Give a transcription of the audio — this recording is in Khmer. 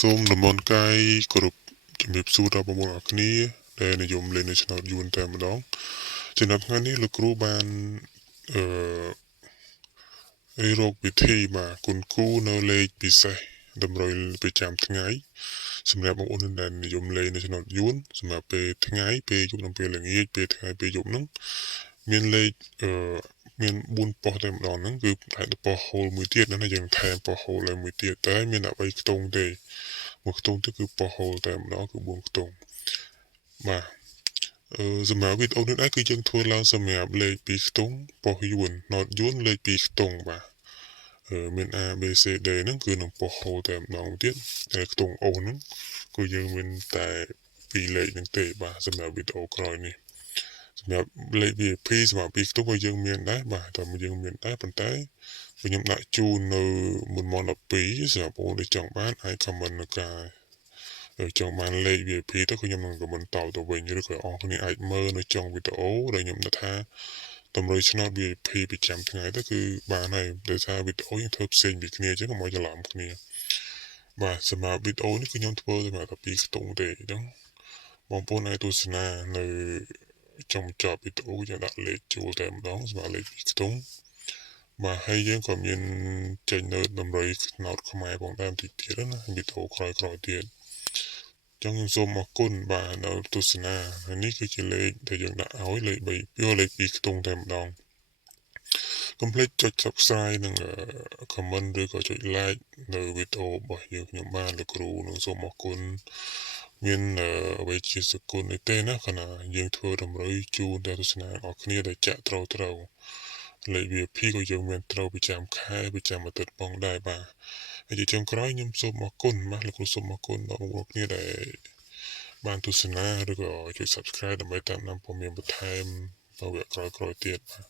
សូមដំណនកាយគោរពជំរាបសួរដល់បងប្អូនអរគ្នាដែលនិយមលេងនៅឆ្នោតយួនតែម្ដងចំណុចថ្ងៃនេះលោកគ្រូបានអឺរកវិធីបាទគុណគូនៅលេខពិសេសតម្រុយប្រចាំថ្ងៃសម្រាប់បងប្អូនដែលនិយមលេងនៅឆ្នោតយួនសម្រាប់ពេលថ្ងៃពេលយប់និងពេលល្ងាចពេលថ្ងៃពេលយប់ហ្នឹងមានលេខមាន4ប៉ុស្តិ៍តែម្ដងហ្នឹងគឺតែប៉ុស្តិ៍ហូលមួយទៀតណាយើងថែមប៉ុស្តិ៍ហូលឲ្យមួយទៀតតែមានតែ3ខ្ទង់ទេមួយខ្ទង់ទៅគឺប៉ុស្តិ៍ហូលតែម្ដងគឺ4ខ្ទង់បាទសម្រាប់វីដេអូនេះដែរគឺយើងធ្វើឡើងសម្រាប់លេខ2ខ្ទង់ប៉ុស្តិ៍យួន not យួនលេខ2ខ្ទង់បាទមាន A B C D ហ្នឹងគឺនឹងប៉ុស្តិ៍ហូលតែម្ដងទៀតតែខ្ទង់អូហ្នឹងគឺយើងមានតែ2លេខហ្នឹងទេបាទសម្រាប់វីដេអូក្រោយនេះសម្រាប់លេខ VIP សម្រាប់2ខ្ទង់ក៏យើងមានដែរបាទតែយើងមានដែរប៉ុន្តែខ្ញុំដាក់ជូននៅមុនម៉ោង12សម្រាប់បងប្អូនដែលចង់បានអាច comment នៅការចង់បានលេខ VIP ទៅខ្ញុំនឹង comment តទៅវិញឬក៏អរគ្នាអាចមើលនៅចុងវីដេអូដែលខ្ញុំដាក់ថាតម្រុយឆ្នោត VIP ប្រចាំថ្ងៃទៅគឺបានហើយដោយសារវីដេអូយើងធ្វើផ្សេងពីគ្នាអញ្ចឹងកុំឲ្យច្រឡំគ្នាបាទសម្រាប់វីដេអូនេះគឺខ្ញុំធ្វើសម្រាប់តែ2ខ្ទង់ទេអញ្ចឹងបងប្អូនអាចទស្សនានៅចុងចប់វីដេអូយើងដាក់លេខចូលតែម្ដងសម្រាប់លេខ2ខ្ទង់បាទហើយយើងក៏មានចេញនៅតម្រុយឆ្នោតខ្មែរផងដែរបន្តិចទៀតណាវីដេអូក្រោយៗទៀតចឹងខ្ញុំសូមអរគុណបាទនៅទស្សនាហើយនេះគឺជាលេខដែលយើងដាក់ឲ្យលេខ3លេខ2ខ្ទង់តែម្ដងកុំភ្លេចចុច Subscribe និង comment ឬក៏ចុច like នៅវីដេអូរបស់យើងខ្ញុំបានលោកគ្រូនឹងសូមអរគុណមានអ្វីជាសកលនេះទេណាខណៈយើងធ្វើតម្រុយជូនដល់ទស្សនាអរគ្នាដែលចាក់ត្រូវលេខ VIP ក៏យើងមានត្រូវប្រចាំខែប្រចាំអាទិត្យផងដែរបាទហើយជាចុងក្រោយខ្ញុំសូមអរគុណបាទលោកគ្រូសូមអរគុណដល់បងប្អូនគ្នាដែលបានទស្សនាឬក៏ចុច Subscribe ដើម្បីតាមដានព័ត៌មានបន្ថែមនៅវគ្គក្រោយៗទៀតបាទ